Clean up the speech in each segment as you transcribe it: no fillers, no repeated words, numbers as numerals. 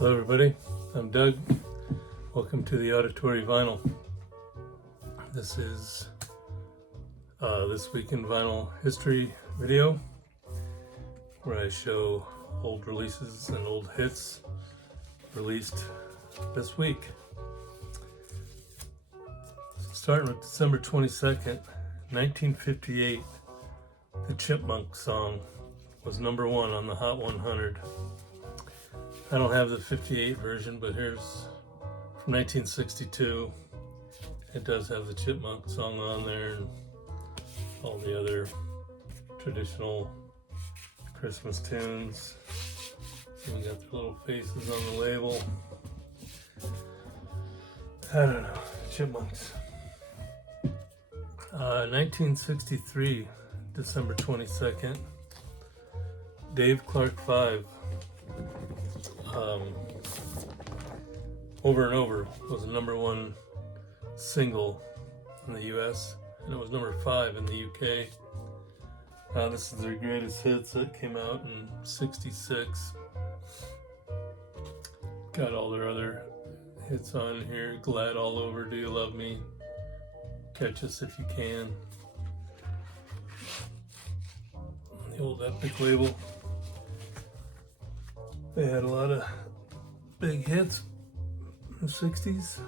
Hello everybody, I'm Doug. Welcome to the Auditory Vinyl. This is This Week in Vinyl History video, where I show old releases and old hits released this week. Starting with December 22nd, 1958, the Chipmunk song was number one on the Hot 100. I don't have the 58 version, but here's from 1962. It does have the Chipmunk song on there and all the other traditional Christmas tunes. So we got their little faces on the label. I don't know, Chipmunks. 1963, December 22nd, Dave Clark 5. Over and Over was a number one single in the US, and it was number 5 in the UK. This is their greatest hits that came out in '66. Got all their other hits on here: Glad All Over, Do You Love Me, Catch Us If You Can. The old Epic label. They had a lot of big hits in the 60s.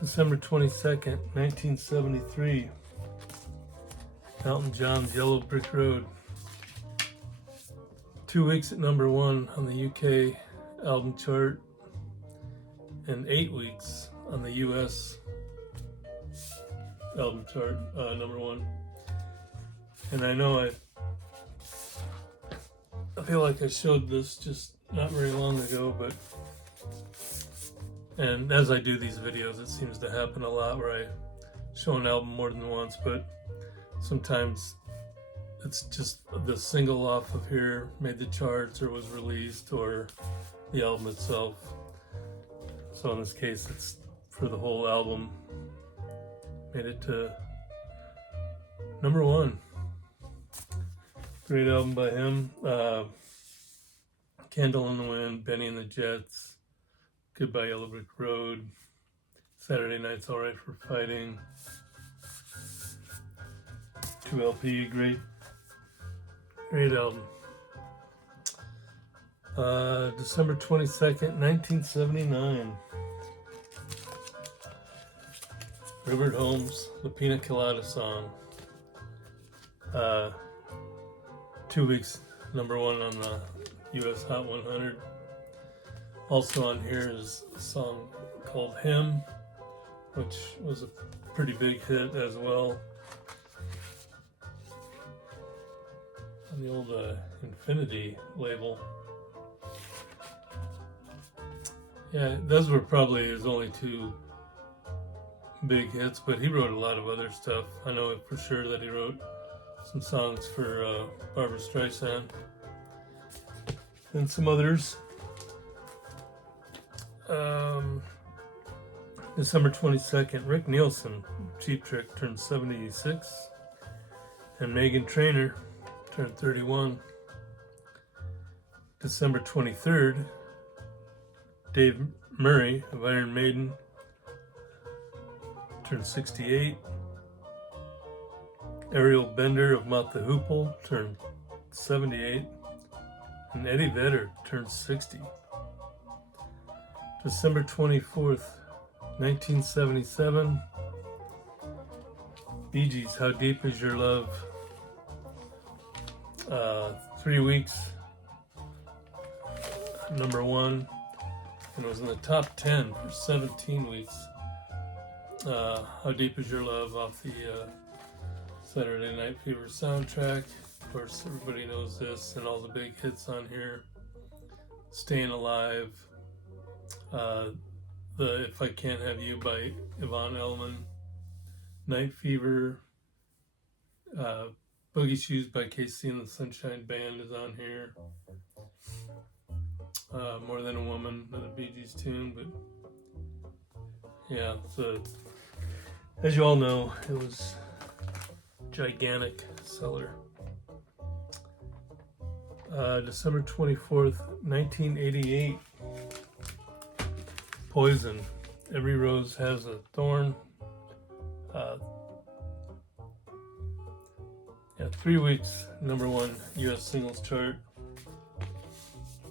December 22nd, 1973, Elton John's Yellow Brick Road. 2 weeks at number one on the UK album chart, and 8 weeks on the US album chart, number one. And I know I feel like I showed this just not very long ago, and as I do these videos, it seems to happen a lot where I show an album more than once, but sometimes it's just the single off of here made the charts or was released, or the album itself. So in this case, it's for the whole album. Made it to number one. Great album by him. Candle in the Wind, Benny and the Jets, Goodbye Yellow Brick Road, Saturday Night's Alright for Fighting, 2LP, great album. December 22nd, 1979, Robert Holmes, the Pina Colada Song. 2 weeks number one on the US Hot 100. Also on here is a song called Hymn, which was a pretty big hit as well. On the old Infinity label. Yeah, those were probably his only two big hits, but he wrote a lot of other stuff. I know for sure that he wrote some songs for Barbra Streisand and some others. December 22nd, Rick Nielsen, Cheap Trick, turned 76, and Meghan Trainor turned 31. December 23rd, Dave Murray of Iron Maiden turned 68. Ariel Bender of Mott the Hoople turned 78, and Eddie Vedder turned 60. December 24th, 1977, Bee Gees, How Deep Is Your Love? 3 weeks, number one, and it was in the top 10 for 17 weeks. How Deep Is Your Love off the Saturday Night Fever soundtrack. Of course, everybody knows this, and all the big hits on here. Staying Alive, the If I Can't Have You by Yvonne Elliman, Night Fever, Boogie Shoes by KC and the Sunshine Band is on here. More Than a Woman, another Bee Gees tune, but yeah, so as you all know, it was gigantic seller. December 24th, 1988, Poison. Every Rose Has a Thorn. 3 weeks, #1 U.S. singles chart.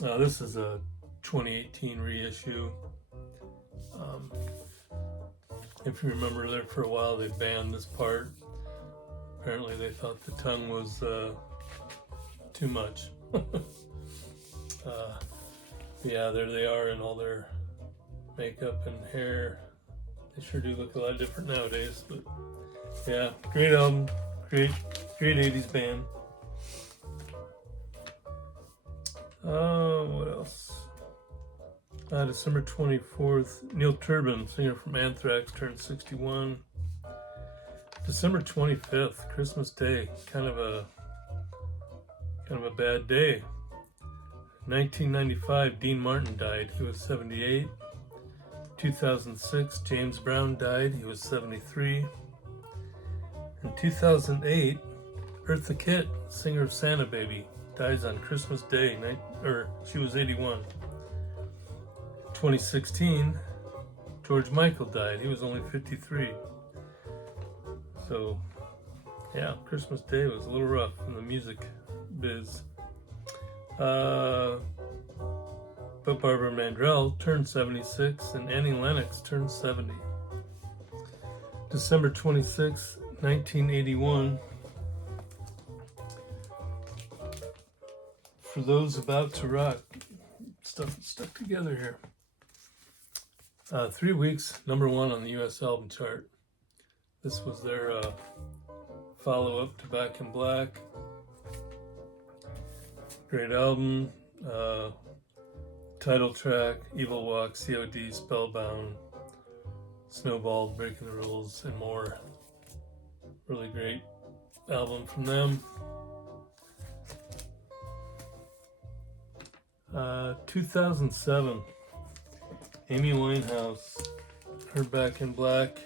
This is a 2018 reissue. If you remember, there for a while they banned this part. Apparently they thought the tongue was too much. Yeah, there they are in all their makeup and hair. They sure do look a lot different nowadays, but yeah, great album, great 80s band. What else? December 24th, Neil Turbin, singer from Anthrax, turned 61. December 25th, Christmas Day, kind of a bad day. 1995, Dean Martin died. He was 78. 2006, James Brown died. He was 73. In 2008, Eartha Kitt, singer of Santa Baby, dies on Christmas Day. She was 81. 2016, George Michael died. He was only 53. So, yeah, Christmas Day was a little rough in the music biz. But Barbara Mandrell turned 76 and Annie Lennox turned 70. December 26, 1981. For those about to rock, stuff stuck together here. 3 weeks, #1 on the U.S. album chart. This was their follow-up to Back in Black. Great album. Title track, Evil Walk, COD, Spellbound, Snowballed, Breaking the Rules, and more. Really great album from them. 2007, Amy Winehouse, her Back in Black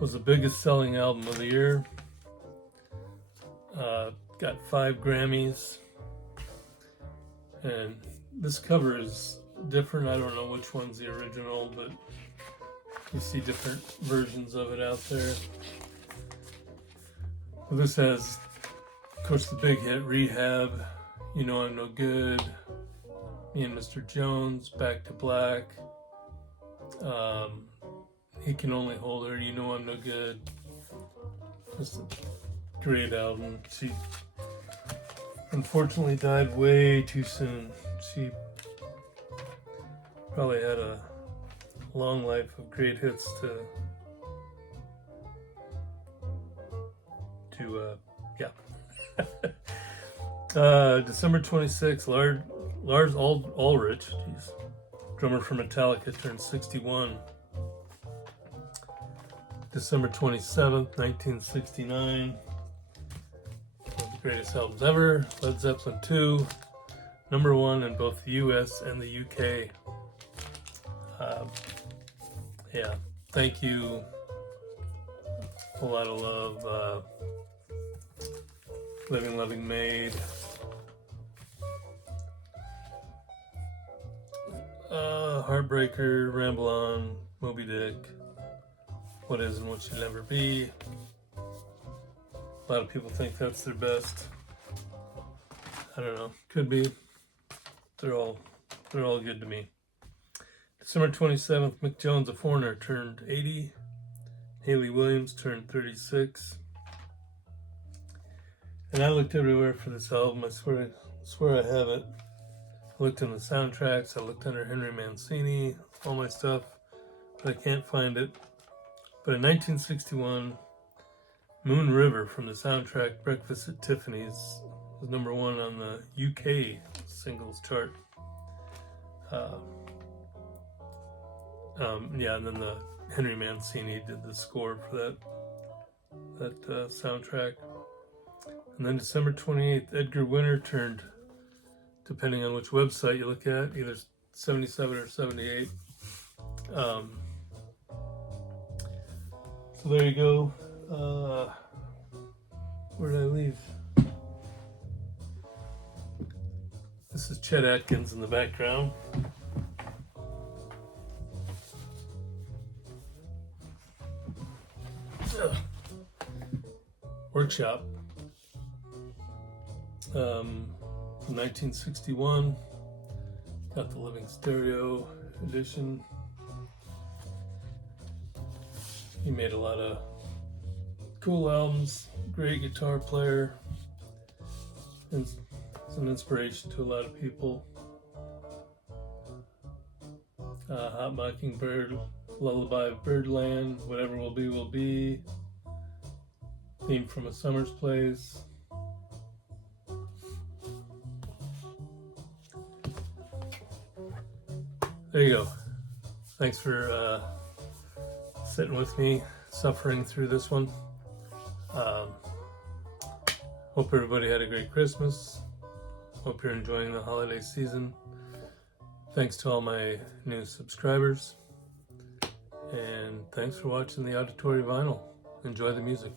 was the biggest selling album of the year. Got 5 Grammys. And this cover is different. I don't know which one's the original, but you see different versions of it out there. Well, this has, of course, the big hit, Rehab, You Know I'm No Good, Me and Mr. Jones, Back to Black, He Can Only Hold Her, You Know I'm No Good. Just a great album. She unfortunately died way too soon. She probably had a long life of great hits to December 26th, Lars Ulrich, drummer for Metallica, turned 61. December 27th, 1969. One of the greatest albums ever, Led Zeppelin 2, #1 in both the US and the UK. Yeah, Thank You, A Lot of Love, Living Loving Maid, Heartbreaker, Ramble On, Moby Dick, What Is and What Should Never Be. A lot of people think that's their best. I don't know. Could be. They're all good to me. December 27th, Mick Jones, A Foreigner, turned 80. Hayley Williams turned 36. And I looked everywhere for this album. I swear I have it. I looked in the soundtracks. I looked under Henry Mancini, all my stuff, but I can't find it. But in 1961, Moon River from the soundtrack Breakfast at Tiffany's was #1 on the UK singles chart. And then the Henry Mancini did the score for that soundtrack. And then December 28th, Edgar Winter turned, depending on which website you look at, either 77 or 78. So there you go. Where did I leave? This is Chet Atkins in the background. Workshop. 1961. Got the Living Stereo edition. He made a lot of cool albums, great guitar player, and some inspiration to a lot of people. Hot Mockingbird, Lullaby of Birdland, Whatever Will Be Will Be, Theme from A Summer's Place. There you go. Thanks for sitting with me, suffering through this one. Hope everybody had a great Christmas. Hope you're enjoying the holiday season. Thanks to all my new subscribers. And thanks for watching the Auditory Vinyl. Enjoy the music.